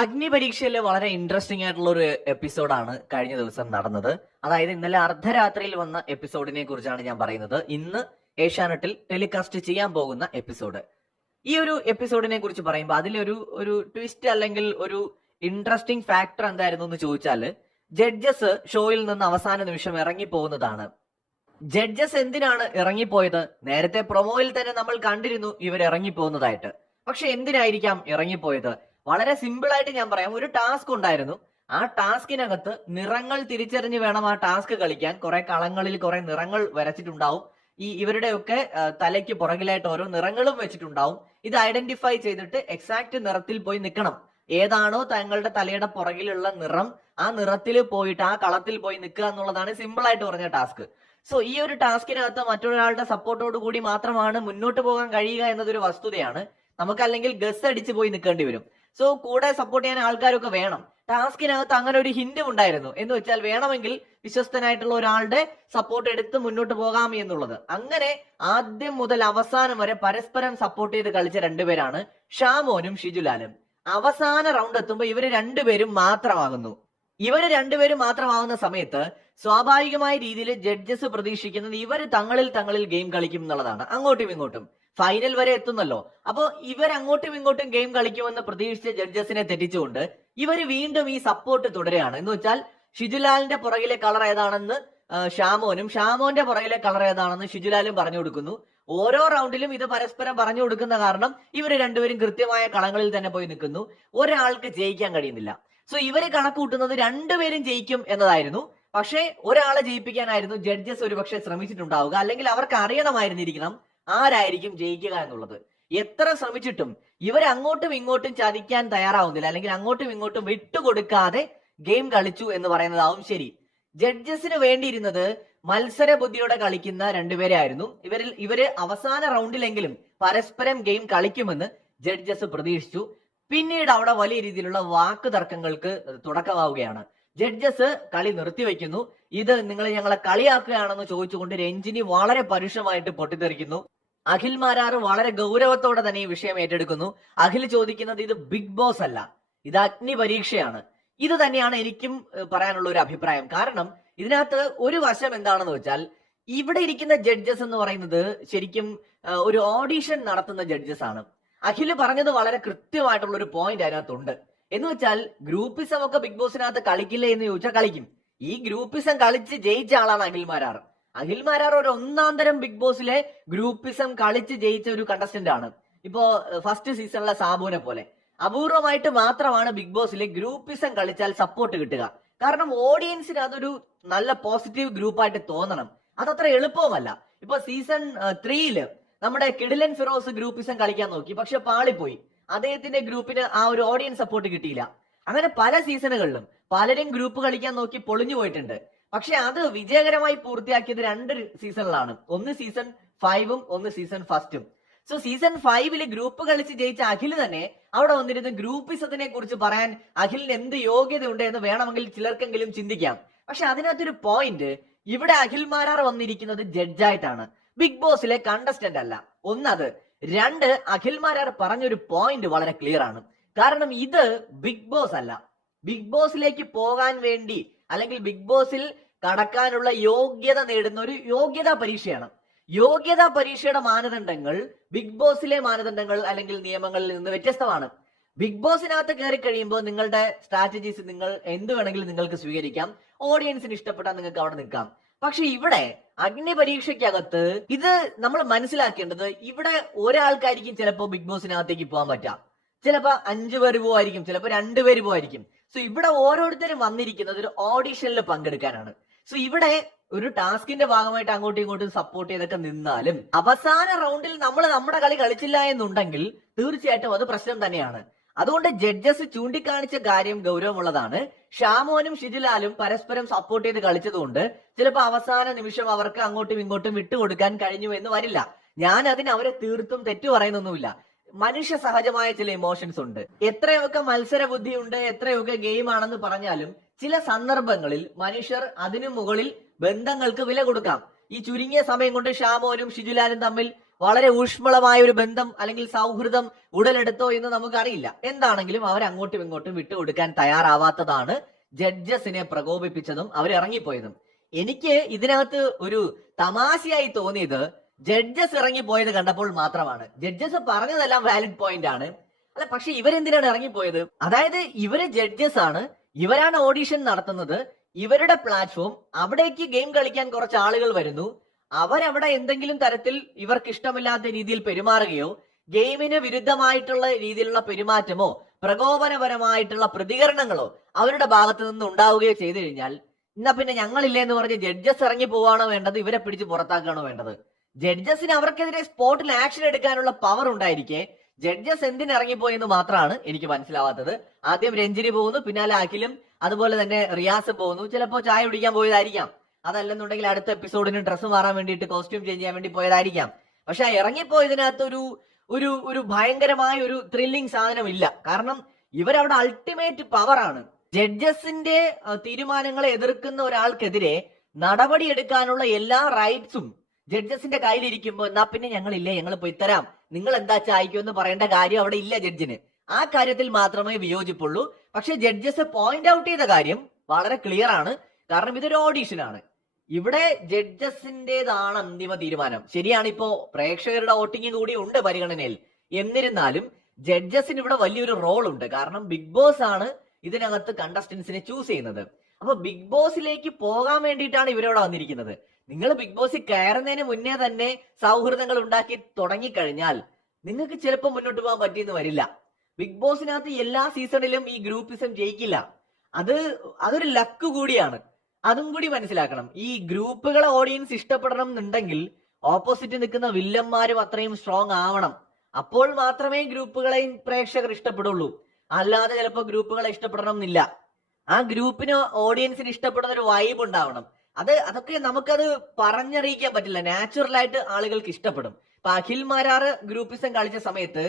അഗ്നിപരീക്ഷയിലെ വളരെ ഇൻട്രസ്റ്റിംഗ് ആയിട്ടുള്ള ഒരു എപ്പിസോഡാണ് കഴിഞ്ഞ ദിവസം നടന്നത്. അതായത് ഇന്നലെ അർദ്ധരാത്രിയിൽ വന്ന എപ്പിസോഡിനെ കുറിച്ചാണ് ഞാൻ പറയുന്നത്. ഇന്ന് ഏഷ്യാനെറ്റിൽ ടെലികാസ്റ്റ് ചെയ്യാൻ പോകുന്ന എപ്പിസോഡ്. ഈ ഒരു എപ്പിസോഡിനെ കുറിച്ച് പറയുമ്പോൾ അതിലൊരു ഒരു ട്വിസ്റ്റ് അല്ലെങ്കിൽ ഒരു ഇൻട്രസ്റ്റിംഗ് ഫാക്ടർ എന്തായിരുന്നു എന്ന് ചോദിച്ചാൽ, ജഡ്ജസ് ഷോയിൽ നിന്ന് അവസാന നിമിഷം ഇറങ്ങി പോകുന്നതാണ്. ജഡ്ജസ് എന്തിനാണ് ഇറങ്ങിപ്പോയത്? നേരത്തെ പ്രൊമോയിൽ തന്നെ നമ്മൾ കണ്ടിരുന്നു ഇവർ ഇറങ്ങിപ്പോകുന്നതായിട്ട്. പക്ഷെ എന്തിനായിരിക്കാം ഇറങ്ങിപ്പോയത്? വളരെ സിമ്പിൾ ആയിട്ട് ഞാൻ പറയാം. ഒരു ടാസ്ക് ഉണ്ടായിരുന്നു. ആ ടാസ്കിനകത്ത് നിറങ്ങൾ തിരിച്ചറിഞ്ഞ് വേണം ആ ടാസ്ക് കളിക്കാൻ. കുറെ കളങ്ങളിൽ കുറെ നിറങ്ങൾ വരച്ചിട്ടുണ്ടാവും. ഇവരുടെയൊക്കെ തലയ്ക്ക് പുറകിലായിട്ട് ഓരോ നിറങ്ങളും വെച്ചിട്ടുണ്ടാവും. ഇത് ഐഡന്റിഫൈ ചെയ്തിട്ട് എക്സാക്ട് നിറത്തിൽ പോയി നിൽക്കണം. ഏതാണോ തങ്ങളുടെ തലയുടെ പുറകിലുള്ള നിറം, ആ നിറത്തിൽ പോയിട്ട് ആ കളത്തിൽ പോയി നിൽക്കുക എന്നുള്ളതാണ് സിമ്പിൾ ആയിട്ട് പറഞ്ഞ ടാസ്ക്. സോ ഈ ഒരു ടാസ്കിനകത്ത് മറ്റൊരാളുടെ സപ്പോർട്ടോട് കൂടി മാത്രമാണ് മുന്നോട്ട് പോകാൻ കഴിയുക എന്നതൊരു വസ്തുതയാണ്. നമുക്കല്ലെങ്കിൽ ഗസ് അടിച്ച് പോയി നിൽക്കേണ്ടി വരും. സോ കൂടെ സപ്പോർട്ട് ചെയ്യാൻ ആൾക്കാരൊക്കെ വേണം. ടാസ്കിനകത്ത് അങ്ങനെ ഒരു ഹിന്റും ഉണ്ടായിരുന്നു. എന്ന് വെച്ചാൽ വേണമെങ്കിൽ വിശ്വസ്തനായിട്ടുള്ള ഒരാളുടെ സപ്പോർട്ട് എടുത്ത് മുന്നോട്ട് പോകാം എന്നുള്ളത്. അങ്ങനെ ആദ്യം മുതൽ അവസാനം വരെ പരസ്പരം സപ്പോർട്ട് ചെയ്ത് കളിച്ച രണ്ടുപേരാണ് ഷാമോനും ഷിജുലാലും. അവസാന റൗണ്ട് എത്തുമ്പോൾ ഇവര് രണ്ടുപേരും മാത്രമാകുന്ന സമയത്ത് സ്വാഭാവികമായ രീതിയിൽ ജഡ്ജസ് പ്രതീക്ഷിക്കുന്നത് ഇവര് തങ്ങളിൽ ഗെയിം കളിക്കും എന്നുള്ളതാണ്. അങ്ങോട്ടും ഇങ്ങോട്ടും ഫൈനൽ വരെ എത്തുന്നല്ലോ. അപ്പോ ഇവർ അങ്ങോട്ടും ഇങ്ങോട്ടും ഗെയിം കളിക്കുമെന്ന് പ്രതീക്ഷിച്ച ജഡ്ജസിനെ തെറ്റിച്ചുകൊണ്ട് ഇവര് വീണ്ടും ഈ സപ്പോർട്ട് തുടരുകയാണ്. എന്ന് വെച്ചാൽ ഷിജുലാലിന്റെ പുറകിലെ കളർ ഏതാണെന്ന് ഷാമോനും, ഷാമോന്റെ പുറകിലെ കളർ ഏതാണെന്ന് ഷിജുലാലും പറഞ്ഞു കൊടുക്കുന്നു. ഓരോ റൗണ്ടിലും ഇത് പരസ്പരം പറഞ്ഞു കൊടുക്കുന്ന കാരണം ഇവര് രണ്ടുപേരും കൃത്യമായ കളങ്ങളിൽ തന്നെ പോയി നിൽക്കുന്നു. ഒരാൾക്ക് ജയിക്കാൻ കഴിയുന്നില്ല. സോ ഇവര് കണക്ക് കൂട്ടുന്നത് രണ്ടുപേരും ജയിക്കും എന്നതായിരുന്നു. പക്ഷേ ഒരാളെ ജയിപ്പിക്കാനായിരുന്നു ജഡ്ജസ് ഒരുപക്ഷെ ശ്രമിച്ചിട്ടുണ്ടാവുക. അല്ലെങ്കിൽ അവർക്ക് അറിയണമായിരുന്നിരിക്കണം ആരായിരിക്കും ജയിക്കുക എന്നുള്ളത്. എത്ര ശ്രമിച്ചിട്ടും ഇവർ അങ്ങോട്ടും ഇങ്ങോട്ടും ചതിക്കാൻ തയ്യാറാവുന്നില്ല, അല്ലെങ്കിൽ അങ്ങോട്ടും ഇങ്ങോട്ടും വിട്ടുകൊടുക്കാതെ ഗെയിം കളിച്ചു എന്ന് പറയുന്നതാവും ശരി. ജഡ്ജസിന് വേണ്ടിയിരുന്നത് മത്സര ബുദ്ധിയോടെ കളിക്കുന്ന രണ്ടുപേരെ ആയിരുന്നു. ഇവര് അവസാന റൗണ്ടിലെങ്കിലും പരസ്പരം ഗെയിം കളിക്കുമെന്ന് ജഡ്ജസ് പ്രതീക്ഷിച്ചു. പിന്നീട് അവിടെ വലിയ രീതിയിലുള്ള വാക്ക് തർക്കങ്ങൾക്ക് തുടക്കമാവുകയാണ്. ജഡ്ജസ് കളി നിർത്തിവെക്കുന്നു. ഇത് നിങ്ങൾ ഞങ്ങളെ കളിയാക്കുകയാണെന്ന് ചോദിച്ചുകൊണ്ട് രഞ്ജിനി വളരെ പരുഷമായിട്ട് പൊട്ടിത്തെറിക്കുന്നു. അഖിൽ മാരാർ വളരെ ഗൗരവത്തോടെ തന്നെ ഈ വിഷയം ഏറ്റെടുക്കുന്നു. അഖിൽ ചോദിക്കുന്നത് ഇത് ബിഗ് ബോസ് അല്ല, ഇത് അഗ്നി പരീക്ഷയാണ്. ഇത് തന്നെയാണ് എനിക്കും പറയാനുള്ള ഒരു അഭിപ്രായം. കാരണം ഇതിനകത്ത് ഒരു വശം എന്താണെന്ന് വെച്ചാൽ, ഇവിടെ ഇരിക്കുന്ന ജഡ്ജസ് എന്ന് പറയുന്നത് ശരിക്കും ഒരു ഓഡീഷൻ നടത്തുന്ന ജഡ്ജസ് ആണ്. അഖില് പറഞ്ഞത് വളരെ കൃത്യമായിട്ടുള്ള ഒരു പോയിന്റ് അതിനകത്തുണ്ട്. എന്ന് വെച്ചാൽ ഗ്രൂപ്പിസം ഒക്കെ ബിഗ് ബോസിനകത്ത് കളിക്കില്ലേ എന്ന് ചോദിച്ചാൽ കളിക്കും. ഈ ഗ്രൂപ്പിസം കളിച്ച് ജയിച്ച ആളാണ് അഖിൽ മാരാർ. അഖിൽ മാരാർ ഒരു ഒന്നാം തരം ബിഗ് ബോസിലെ ഗ്രൂപ്പിസം കളിച്ച് ജയിച്ച ഒരു കണ്ടസ്റ്റന്റ് ആണ്. ഇപ്പോ ഫസ്റ്റ് സീസണിലെ സാബുവിനെ പോലെ അപൂർവമായിട്ട് മാത്രമാണ് ബിഗ് ബോസിലെ ഗ്രൂപ്പിസം കളിച്ചാൽ സപ്പോർട്ട് കിട്ടുക. കാരണം ഓഡിയൻസിന് അതൊരു നല്ല പോസിറ്റീവ് ഗ്രൂപ്പായിട്ട് തോന്നണം. അതത്ര എളുപ്പവുമല്ല. ഇപ്പൊ സീസൺ 3 നമ്മുടെ കിടിലൻ ഫിറോസ് ഗ്രൂപ്പിസം കളിക്കാൻ നോക്കി, പക്ഷെ പാളിപ്പോയി. അദ്ദേഹത്തിന്റെ ഗ്രൂപ്പിന് ആ ഒരു ഓഡിയൻസ് സപ്പോർട്ട് കിട്ടിയില്ല. അങ്ങനെ പല സീസണുകളിലും പലരും ഗ്രൂപ്പ് കളിക്കാൻ നോക്കി പൊളിഞ്ഞു പോയിട്ടുണ്ട്. പക്ഷെ അത് വിജയകരമായി പൂർത്തിയാക്കിയത് 2 സീസണിലാണ്. ഒന്ന് സീസൺ 5ഉം ഒന്ന് സീസൺ 1ഉം. സോ സീസൺ 5 ഗ്രൂപ്പ് കളിച്ച് ജയിച്ച അഖില് തന്നെ അവിടെ വന്നിരുന്ന് ഗ്രൂപ്പിസത്തിനെ കുറിച്ച് പറയാൻ അഖിലിന് എന്ത് യോഗ്യതയുണ്ട് എന്ന് വേണമെങ്കിൽ ചിലർക്കെങ്കിലും ചിന്തിക്കാം. പക്ഷെ അതിനകത്തൊരു പോയിന്റ്, ഇവിടെ അഖിൽ മാരാർ വന്നിരിക്കുന്നത് ജഡ്ജായിട്ടാണ്, ബിഗ് ബോസിലെ കണ്ടസ്റ്റന്റ് അല്ല. ഒന്നത്. 2, അഖിൽ മാരാർ പറഞ്ഞൊരു പോയിന്റ് വളരെ ക്ലിയർ ആണ്. കാരണം ഇത് ബിഗ് ബോസ് അല്ല. ബിഗ് ബോസിലേക്ക് പോകാൻ വേണ്ടി അല്ലെങ്കിൽ ബിഗ് ബോസിൽ കടക്കാനുള്ള യോഗ്യത നേടുന്ന ഒരു യോഗ്യതാ പരീക്ഷയാണ്. യോഗ്യതാ പരീക്ഷയുടെ മാനദണ്ഡങ്ങൾ ബിഗ് ബോസിലെ മാനദണ്ഡങ്ങൾ അല്ലെങ്കിൽ നിയമങ്ങളിൽ നിന്ന് വ്യത്യസ്തമാണ്. ബിഗ് ബോസിനകത്ത് കയറി കഴിയുമ്പോൾ നിങ്ങളുടെ സ്ട്രാറ്റജീസ് നിങ്ങൾ എന്ത് വേണമെങ്കിലും നിങ്ങൾക്ക് സ്വീകരിക്കാം. ഓഡിയൻസിന് ഇഷ്ടപ്പെട്ടാൽ നിങ്ങൾക്ക് അവിടെ നിൽക്കാം. പക്ഷെ ഇവിടെ അഗ്നി പരീക്ഷയ്ക്കകത്ത് ഇത് നമ്മൾ മനസ്സിലാക്കേണ്ടത്, ഇവിടെ ഒരാൾക്കായിരിക്കും ചിലപ്പോൾ ബിഗ് ബോസിനകത്തേക്ക് പോകാൻ പറ്റാം. ചിലപ്പോ 5 പേര് പോവായിരിക്കും, ചിലപ്പോൾ 2 പേര് പോവായിരിക്കും. സോ ഇവിടെ ഓരോരുത്തരും വന്നിരിക്കുന്നത് ഒരു ഓഡിഷനിൽ പങ്കെടുക്കാനാണ്. സോ ഇവിടെ ഒരു ടാസ്കിന്റെ ഭാഗമായിട്ട് അങ്ങോട്ടും ഇങ്ങോട്ടും സപ്പോർട്ട് ചെയ്തൊക്കെ നിന്നാലും അവസാന റൗണ്ടിൽ നമ്മൾ നമ്മുടെ കളി കളിച്ചില്ല എന്നുണ്ടെങ്കിൽ തീർച്ചയായിട്ടും അത് പ്രശ്നം തന്നെയാണ്. അതുകൊണ്ട് ജഡ്ജസ് ചൂണ്ടിക്കാണിച്ച കാര്യം ഗൗരവമുള്ളതാണ്. ഷാമോനും ഷിജുലാലും പരസ്പരം സപ്പോർട്ട് ചെയ്ത് കളിച്ചതുകൊണ്ട് ചിലപ്പോൾ അവസാന നിമിഷം അവർക്ക് അങ്ങോട്ടും ഇങ്ങോട്ടും വിട്ടുകൊടുക്കാൻ കഴിഞ്ഞു എന്ന് വരില്ല. ഞാൻ അതിന് അവരെ തീർത്തും തെറ്റു പറയുന്നൊന്നുമില്ല. മനുഷ്യ സഹജമായ ചില ഇമോഷൻസ് ഉണ്ട്. എത്രയൊക്കെ മത്സര ബുദ്ധിയുണ്ട്, എത്രയൊക്കെ ഗെയിം ആണെന്ന് പറഞ്ഞാലും ചില സന്ദർഭങ്ങളിൽ മനുഷ്യർ അതിനു മുകളിൽ ബന്ധങ്ങൾക്ക് വില കൊടുക്കാം. ഈ ചുരുങ്ങിയ സമയം കൊണ്ട് ഷാമോനും ഷിജുലാലും തമ്മിൽ വളരെ ഊഷ്മളമായ ഒരു ബന്ധം അല്ലെങ്കിൽ സൗഹൃദം ഉടലെടുത്തോ എന്ന് നമുക്കറിയില്ല. എന്താണെങ്കിലും അവർ അങ്ങോട്ടും ഇങ്ങോട്ടും വിട്ടുകൊടുക്കാൻ തയ്യാറാവാത്തതാണ് ജഡ്ജസിനെ പ്രകോപിപ്പിച്ചതും അവരിറങ്ങിപ്പോയതും. എനിക്ക് ഇതിനകത്ത് ഒരു തമാശയായി തോന്നിയത് ജഡ്ജസ് ഇറങ്ങിപ്പോയത് കണ്ടപ്പോൾ മാത്രമാണ്. ജഡ്ജസ് പറഞ്ഞതെല്ലാം വാലിഡ് പോയിന്റ് ആണ്. അല്ല, പക്ഷെ ഇവരെന്തിനാണ് ഇറങ്ങിപ്പോയത്? അതായത് ഇവര് ജഡ്ജസ് ആണ്, ഇവരാണ് ഓഡിഷൻ നടത്തുന്നത്, ഇവരുടെ പ്ലാറ്റ്ഫോം, അവിടേക്ക് ഗെയിം കളിക്കാൻ കുറച്ച് ആളുകൾ വരുന്നു, അവരവിടെ എന്തെങ്കിലും തരത്തിൽ ഇവർക്ക് ഇഷ്ടമില്ലാത്ത രീതിയിൽ പെരുമാറുകയോ ഗെയിമിന് വിരുദ്ധമായിട്ടുള്ള രീതിയിലുള്ള പെരുമാറ്റമോ പ്രകോപനപരമായിട്ടുള്ള പ്രതികരണങ്ങളോ അവരുടെ ഭാഗത്ത് നിന്ന് ഉണ്ടാവുകയോ ചെയ്തു കഴിഞ്ഞാൽ എന്നാ പിന്നെ ഞങ്ങളില്ലേ എന്ന് പറഞ്ഞ് ജഡ്ജസ് ഇറങ്ങി പോവാണോ വേണ്ടത്, ഇവരെ പിടിച്ച് പുറത്താക്കുകയാണോ വേണ്ടത്? ജഡ്ജസിന് അവർക്കെതിരെ സ്പോട്ടിൽ ആക്ഷൻ എടുക്കാനുള്ള പവർ ഉണ്ടായിരിക്കെ ജഡ്ജസ് എന്തിനിറങ്ങിപ്പോയി എന്ന് മാത്രമാണ് എനിക്ക് മനസ്സിലാവാത്തത്. ആദ്യം രഞ്ജിനി പോകുന്നു, പിന്നാലെ അഖിലും അതുപോലെ തന്നെ റിയാസും പോകുന്നു. ചിലപ്പോൾ ചായ കുടിക്കാൻ പോയതായിരിക്കാം, അതല്ലെന്നുണ്ടെങ്കിൽ അടുത്ത എപ്പിസോഡിന് ഡ്രസ്സ് മാറാൻ വേണ്ടിയിട്ട് കോസ്റ്റ്യൂം ചേഞ്ച് ചെയ്യാൻ വേണ്ടി പോയതായിരിക്കാം. പക്ഷെ ഇറങ്ങിപ്പോയതിനകത്ത് ഒരു ഭയങ്കരമായ ഒരു ത്രില്ലിംഗ് സാധനമില്ല. കാരണം ഇവരവിടെ അൾട്ടിമേറ്റ് പവറാണ്. ജഡ്ജസിന്റെ തീരുമാനങ്ങളെ എതിർക്കുന്ന ഒരാൾക്കെതിരെ നടപടി എടുക്കാനുള്ള എല്ലാ റൈറ്റ്സും ജഡ്ജസിന്റെ കയ്യിലിരിക്കുമ്പോൾ എന്നാ പിന്നെ ഞങ്ങളില്ലേ, ഞങ്ങൾ പോയി തരാം, നിങ്ങൾ എന്താ ചായ്ക്കുമെന്ന് പറയേണ്ട കാര്യം അവിടെ ഇല്ല ജഡ്ജിന്. ആ കാര്യത്തിൽ മാത്രമേ വിയോജിപ്പുള്ളൂ. പക്ഷെ ജഡ്ജസ് പോയിന്റ് ഔട്ട് ചെയ്ത കാര്യം വളരെ ക്ലിയർ ആണ്. കാരണം ഇതൊരു ഓഡീഷനാണ്. ഇവിടെ ജഡ്ജസിന്റേതാണ് അന്തിമ തീരുമാനം. ശരിയാണ്, ഇപ്പോ പ്രേക്ഷകരുടെ വോട്ടിംഗ് കൂടി ഉണ്ട് പരിഗണനയിൽ. എന്നിരുന്നാലും ജഡ്ജസിന് ഇവിടെ വലിയൊരു റോൾ ഉണ്ട്. കാരണം ബിഗ് ബോസ് ആണ് ഇതിനകത്ത് കണ്ടസ്റ്റൻസിനെ ചൂസ് ചെയ്യുന്നത്. അപ്പൊ ബിഗ് ബോസിലേക്ക് പോകാൻ വേണ്ടിയിട്ടാണ് ഇവരോട് വന്നിരിക്കുന്നത്. നിങ്ങൾ ബിഗ് ബോസിൽ കയറുന്നതിന് മുന്നേ തന്നെ സൗഹൃദങ്ങൾ ഉണ്ടാക്കി തുടങ്ങിക്കഴിഞ്ഞാൽ നിങ്ങൾക്ക് ചിലപ്പോൾ മുന്നോട്ട് പോകാൻ പറ്റിയെന്ന് വരില്ല. ബിഗ് ബോസിനകത്ത് എല്ലാ സീസണിലും ഈ ഗ്രൂപ്പിസം ജയിക്കില്ല. അതൊരു ലക്ക് കൂടിയാണ്. അതും കൂടി മനസ്സിലാക്കണം. ഈ ഗ്രൂപ്പുകളെ ഓഡിയൻസ് ഇഷ്ടപ്പെടണം എന്നുണ്ടെങ്കിൽ ഓപ്പോസിറ്റ് നിൽക്കുന്ന വില്ലന്മാരും അത്രയും സ്ട്രോങ് ആവണം. അപ്പോൾ മാത്രമേ ഗ്രൂപ്പുകളെയും പ്രേക്ഷകർ ഇഷ്ടപ്പെടുള്ളൂ. അല്ലാതെ ചിലപ്പോൾ ഗ്രൂപ്പുകളെ ഇഷ്ടപ്പെടണം എന്നില്ല. ആ ഗ്രൂപ്പിന് ഓഡിയൻസിന് ഇഷ്ടപ്പെടുന്ന ഒരു വൈബ് ഉണ്ടാവണം. അതൊക്കെ നമുക്കത് പറഞ്ഞറിയിക്കാൻ പറ്റില്ല. നാച്ചുറൽ ആയിട്ട് ആളുകൾക്ക് ഇഷ്ടപ്പെടും. ഇപ്പൊ അഖിൽ മാരാറ് ഗ്രൂപ്പിസം കളിച്ച സമയത്ത്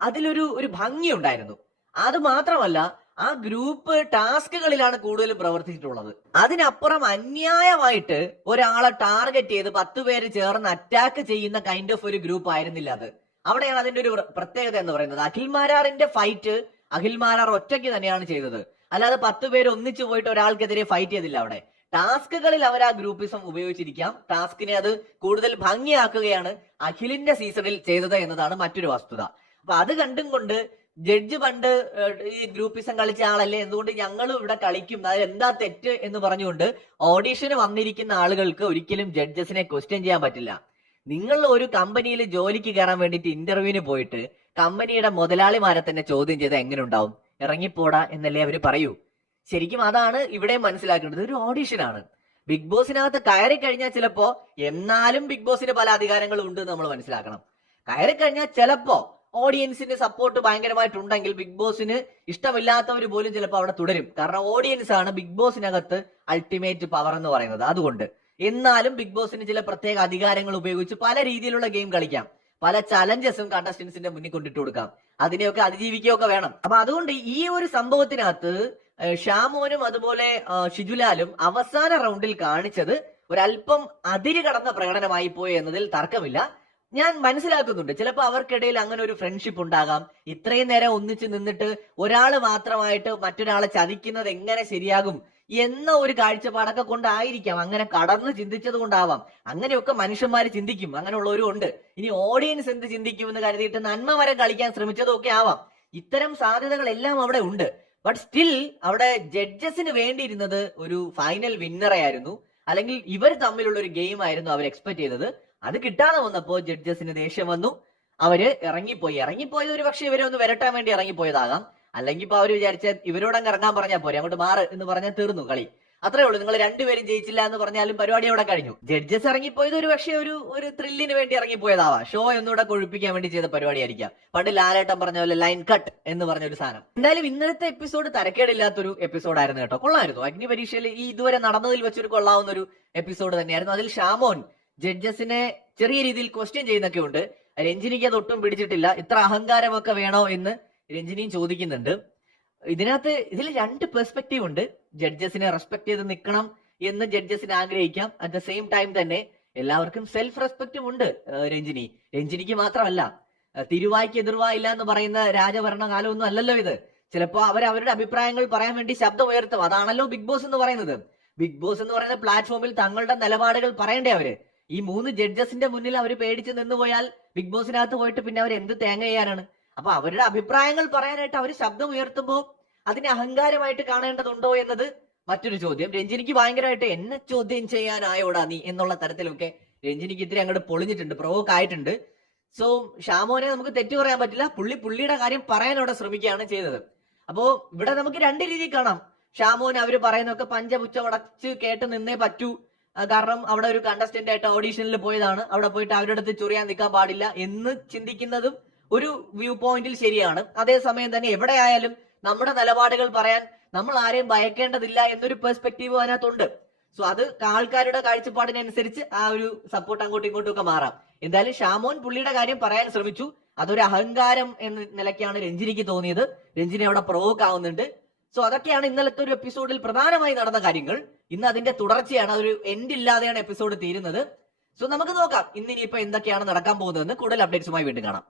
അതിലൊരു ഭംഗി ഉണ്ടായിരുന്നു. അത് മാത്രമല്ല, ആ ഗ്രൂപ്പ് ടാസ്കുകളിലാണ് കൂടുതലും പ്രവർത്തിച്ചിട്ടുള്ളത്. അതിനപ്പുറം അന്യായമായിട്ട് ഒരാളെ ടാർഗറ്റ് ചെയ്ത് 10 പേര് ചേർന്ന് അറ്റാക്ക് ചെയ്യുന്ന കൈൻഡ് ഓഫ് ഒരു ഗ്രൂപ്പ് ആയിരുന്നില്ല അത്. അവിടെയാണ് അതിന്റെ ഒരു പ്രത്യേകത എന്ന് പറയുന്നത്. അഖിൽ മാരാറിന്റെ ഫൈറ്റ് അഖിൽ മാരാർ ഒറ്റയ്ക്ക് തന്നെയാണ് ചെയ്തത്. അല്ലാതെ 10 പേര് ഒന്നിച്ചു പോയിട്ട് ഒരാൾക്കെതിരെ ഫൈറ്റ് ചെയ്തില്ല. അവിടെ ടാസ്കുകളിൽ അവർ ആ ഗ്രൂപ്പിസം ഉപയോഗിച്ചിരിക്കാം. ടാസ്കിനെ അത് കൂടുതൽ ഭംഗിയാക്കുകയാണ് അഖിലിന്റെ സീസണിൽ ചെയ്തത് എന്നതാണ് മറ്റൊരു വസ്തുത. അപ്പൊ അത് കണ്ടും കൊണ്ട് ജഡ്ജ് പണ്ട് ഈ ഗ്രൂപ്പിസം കളിച്ച ആളല്ലേ, എന്തുകൊണ്ട് ഞങ്ങളും ഇവിടെ കളിക്കും, അതായത് എന്താ തെറ്റ് എന്ന് പറഞ്ഞുകൊണ്ട് ഓഡീഷന് വന്നിരിക്കുന്ന ആളുകൾക്ക് ഒരിക്കലും ജഡ്ജസിനെ ക്വസ്റ്റ്യൻ ചെയ്യാൻ പറ്റില്ല. നിങ്ങൾ ഒരു കമ്പനിയിൽ ജോലിക്ക് കയറാൻ വേണ്ടിയിട്ട് ഇന്റർവ്യൂവിന് പോയിട്ട് കമ്പനിയുടെ മുതലാളിമാരെ തന്നെ ചോദ്യം ചെയ്താൽ എങ്ങനെ ഉണ്ടാവും? ഇറങ്ങിപ്പോടാ എന്നല്ലേ അവര് പറയൂ. ശരിക്കും അതാണ് ഇവിടെ മനസ്സിലാക്കേണ്ടത്. ഒരു ഓഡീഷനാണ്. ബിഗ് ബോസിനകത്ത് കയറി കഴിഞ്ഞാൽ ചിലപ്പോ, എന്നാലും ബിഗ് ബോസിന് പല അധികാരങ്ങളും ഉണ്ട് നമ്മൾ മനസ്സിലാക്കണം. കയറി കഴിഞ്ഞാൽ ചിലപ്പോ ഓഡിയൻസിന്റെ സപ്പോർട്ട് ഭയങ്കരമായിട്ടുണ്ടെങ്കിൽ ബിഗ് ബോസിന് ഇഷ്ടമില്ലാത്തവർ പോലും ചിലപ്പോൾ അവിടെ തുടരും. കാരണം ഓഡിയൻസ് ആണ് ബിഗ് ബോസിനകത്ത് അൾട്ടിമേറ്റ് പവർ എന്ന് പറയുന്നത്. അതുകൊണ്ട് എന്നാലും ബിഗ് ബോസിന് ചില പ്രത്യേക അധികാരങ്ങൾ ഉപയോഗിച്ച് പല രീതിയിലുള്ള ഗെയിം കളിക്കാം. പല ചലഞ്ചസും കണ്ടസ്റ്റൻസിന്റെ മുന്നിൽ കൊണ്ടിട്ട് കൊടുക്കാം. അതിനെയൊക്കെ അതിജീവിക്കുകയൊക്കെ വേണം. അപ്പൊ അതുകൊണ്ട് ഈ ഒരു സംഭവത്തിനകത്ത് ഷാമോനും അതുപോലെ ഷിജുലാലും അവസാന റൗണ്ടിൽ കാണിച്ചത് ഒരല്പം അതിര് കടന്ന പ്രകടനമായി പോയി എന്നതിൽ തർക്കമില്ല. ഞാൻ മനസ്സിലാക്കുന്നുണ്ട്, ചിലപ്പോൾ അവർക്കിടയിൽ അങ്ങനെ ഒരു ഫ്രണ്ട്ഷിപ്പ് ഉണ്ടാകാം. ഇത്രയും നേരം ഒന്നിച്ച് നിന്നിട്ട് ഒരാൾ മാത്രമായിട്ട് മറ്റൊരാളെ ചതിക്കുന്നത് എങ്ങനെ ശരിയാകും എന്ന ഒരു കാഴ്ചപ്പാടൊക്കെ കൊണ്ടായിരിക്കാം, അങ്ങനെ കടന്ന് ചിന്തിച്ചത് കൊണ്ടാവാം. അങ്ങനെയൊക്കെ മനുഷ്യന്മാർ ചിന്തിക്കും, അങ്ങനെയുള്ളവരും ഉണ്ട്. ഇനി ഓഡിയൻസ് എന്ത് ചിന്തിക്കുമെന്ന് കരുതിയിട്ട് നന്മ വരെ കളിക്കാൻ ശ്രമിച്ചതൊക്കെ ആവാം. ഇത്തരം സാധ്യതകളെല്ലാം അവിടെ ഉണ്ട്. ബട്ട് സ്റ്റിൽ അവിടെ ജഡ്ജസിന് വേണ്ടിയിരുന്നത് ഒരു ഫൈനൽ വിന്നറെ ആയിരുന്നു, അല്ലെങ്കിൽ ഇവർ തമ്മിലുള്ള ഒരു ഗെയിം ആയിരുന്നു അവർ എക്സ്പെക്ട് ചെയ്തത്. അത് കിട്ടാതെ വന്നപ്പോൾ ജഡ്ജസിന് ദേഷ്യം വന്നു. അവര് ഇറങ്ങിപ്പോയത് ഒരു പക്ഷെ ഇവരെ ഒന്ന് വരട്ടാൻ വേണ്ടി ഇറങ്ങിപ്പോയതാകാം. അല്ലെങ്കിൽ ഇപ്പൊ അവര് വിചാരിച്ച ഇവരോടങ്ങ് ഇറങ്ങാൻ പറഞ്ഞാൽ പോരെ, അങ്ങോട്ട് മാറ് എന്ന് പറഞ്ഞാൽ തീർന്നു കളി. അത്രേ ഉള്ളൂ. നിങ്ങൾ രണ്ടുപേരും ജയിച്ചില്ല എന്ന് പറഞ്ഞാലും പരിപാടി അവിടെ കഴിഞ്ഞു. ജഡ്ജസ് ഇറങ്ങിപ്പോയത് ഒരു പക്ഷേ ഒരു ത്രില്ലിന് വേണ്ടി ഇറങ്ങിപ്പോയതാവാം. ഷോ ഒന്നുകൂടെ കൊഴുപ്പിക്കാൻ വേണ്ടി ചെയ്ത പരിപാടിയായിരിക്കാം. പണ്ട് ലാലേട്ടൻ പറഞ്ഞ പോലെ ലൈൻ കട്ട് എന്ന് പറഞ്ഞ ഒരു സാധനം. എന്തായാലും ഇന്നലത്തെ എപ്പിസോഡ് തരക്കേടില്ലാത്തൊരു എപ്പിസോഡായിരുന്നു കേട്ടോ. കൊള്ളായിരുന്നു. അഗ്നി പരീക്ഷയിൽ ഈ ഇതുവരെ നടന്നതിൽ വെച്ചൊരു കൊള്ളാവുന്ന ഒരു എപ്പിസോഡ് തന്നെയായിരുന്നു. അതിൽ ഷാമോൻ ജഡ്ജസിനെ ചെറിയ രീതിയിൽ ക്വസ്റ്റ്യൻ ചെയ്യുന്നൊക്കെ ഉണ്ട്. രഞ്ജിനിക്ക് അത് ഒട്ടും പിടിച്ചിട്ടില്ല. ഇത്ര അഹങ്കാരമൊക്കെ വേണോ എന്ന് രഞ്ജിനിയും ചോദിക്കുന്നുണ്ട്. ഇതിൽ 2 പെർസ്പെക്റ്റീവ് ഉണ്ട്. ജഡ്ജസിനെ റെസ്പെക്ട് ചെയ്ത് നിൽക്കണം എന്ന് ജഡ്ജസിന് ആഗ്രഹിക്കാം. അറ്റ് ദ സെയിം ടൈം തന്നെ എല്ലാവർക്കും സെൽഫ് റെസ്പെക്റ്റും ഉണ്ട്. രഞ്ജിനിക്ക് മാത്രമല്ല, തിരുവായ്ക്ക് എതിർവായില്ല എന്ന് പറയുന്ന രാജഭരണകാലമൊന്നും അല്ലല്ലോ ഇത്. ചിലപ്പോ അവരുടെ അഭിപ്രായങ്ങൾ പറയാൻ വേണ്ടി ശബ്ദം ഉയർത്തും. അതാണല്ലോ ബിഗ് ബോസ് എന്ന് പറയുന്നത്. ബിഗ് ബോസ് എന്ന് പറയുന്ന പ്ലാറ്റ്ഫോമിൽ തങ്ങളുടെ നിലപാടുകൾ പറയണ്ടേ അവര്? ഈ 3 ജഡ്ജസിന്റെ മുന്നിൽ അവർ പേടിച്ച് നിന്നുപോയാൽ ബിഗ് ബോസിനകത്ത് പോയിട്ട് പിന്നെ അവർ എന്ത് തേങ്ങ ചെയ്യാനാണ്? അപ്പൊ അവരുടെ അഭിപ്രായങ്ങൾ പറയാനായിട്ട് അവർ ശബ്ദം ഉയർത്തുമ്പോൾ അതിനെ അഹങ്കാരമായിട്ട് കാണേണ്ടതുണ്ടോ എന്നത് മറ്റൊരു ചോദ്യം. രഞ്ജിനിക്ക് ഭയങ്കരമായിട്ട് എന്നെ ചോദ്യം ചെയ്യാനായോടാ നീ എന്നുള്ള തരത്തിലൊക്കെ രഞ്ജിനിക്ക് ഇത്തിരി അങ്ങോട്ട് പൊളിഞ്ഞിട്ടുണ്ട്, പ്രൊവോക്ക് ആയിട്ടുണ്ട്. സോ ഷാമോനെ നമുക്ക് തെറ്റു പറയാൻ പറ്റില്ല. പുള്ളിയുടെ കാര്യം പറയാൻ അവിടെ ശ്രമിക്കുകയാണ് ചെയ്തത്. അപ്പോ ഇവിടെ നമുക്ക് 2 രീതിയിൽ കാണാം. ഷാമോൻ അവര് പറയുന്നൊക്കെ പഞ്ചപുച്ഛം അടച്ച് കേട്ട് നിന്നേ പറ്റൂ. കാരണം അവിടെ ഒരു കണ്ടസ്റ്റന്റ് ആയിട്ട് ഓഡീഷനിൽ പോയതാണ്, അവിടെ പോയിട്ട് അവരുടെ അടുത്ത് ചൊറിയാൻ നിൽക്കാൻ പാടില്ല എന്ന് ചിന്തിക്കുന്നതും ഒരു വ്യൂ പോയിന്റിൽ ശരിയാണ്. അതേസമയം തന്നെ എവിടെയായാലും നമ്മുടെ നിലപാടുകൾ പറയാൻ നമ്മൾ ആരെയും ഭയക്കേണ്ടതില്ല എന്നൊരു പെർസ്പെക്റ്റീവ് അതിനകത്തുണ്ട്. സോ അത് ആൾക്കാരുടെ കാഴ്ചപ്പാടിനനുസരിച്ച് ആ ഒരു സപ്പോർട്ട് അങ്ങോട്ടും ഇങ്ങോട്ടും ഒക്കെ മാറാം. എന്തായാലും ഷാമോൻ പുള്ളിയുടെ കാര്യം പറയാൻ ശ്രമിച്ചു. അതൊരു അഹങ്കാരം എന്ന നിലയ്ക്കാണ് രഞ്ജിനിക്ക് തോന്നിയത്. രഞ്ജിനി അവിടെ പ്രൊവോക്ക് ആവുന്നുണ്ട്. സോ അതൊക്കെയാണ് ഇന്നലത്തെ ഒരു എപ്പിസോഡിൽ പ്രധാനമായി നടന്ന കാര്യങ്ങൾ. ഇന്ന് അതിന്റെ തുടർച്ചയാണ്, അതൊരു എൻഡ് ഇല്ലാതെയാണ് എപ്പിസോഡ് തീരുന്നത്. സോ നമുക്ക് നോക്കാം ഇന്നിനിയിപ്പോ എന്തൊക്കെയാണ് നടക്കാൻ പോകുന്നതെന്ന്. കൂടുതൽ അപ്ഡേറ്റ്സുമായി വീണ്ടും കാണാം.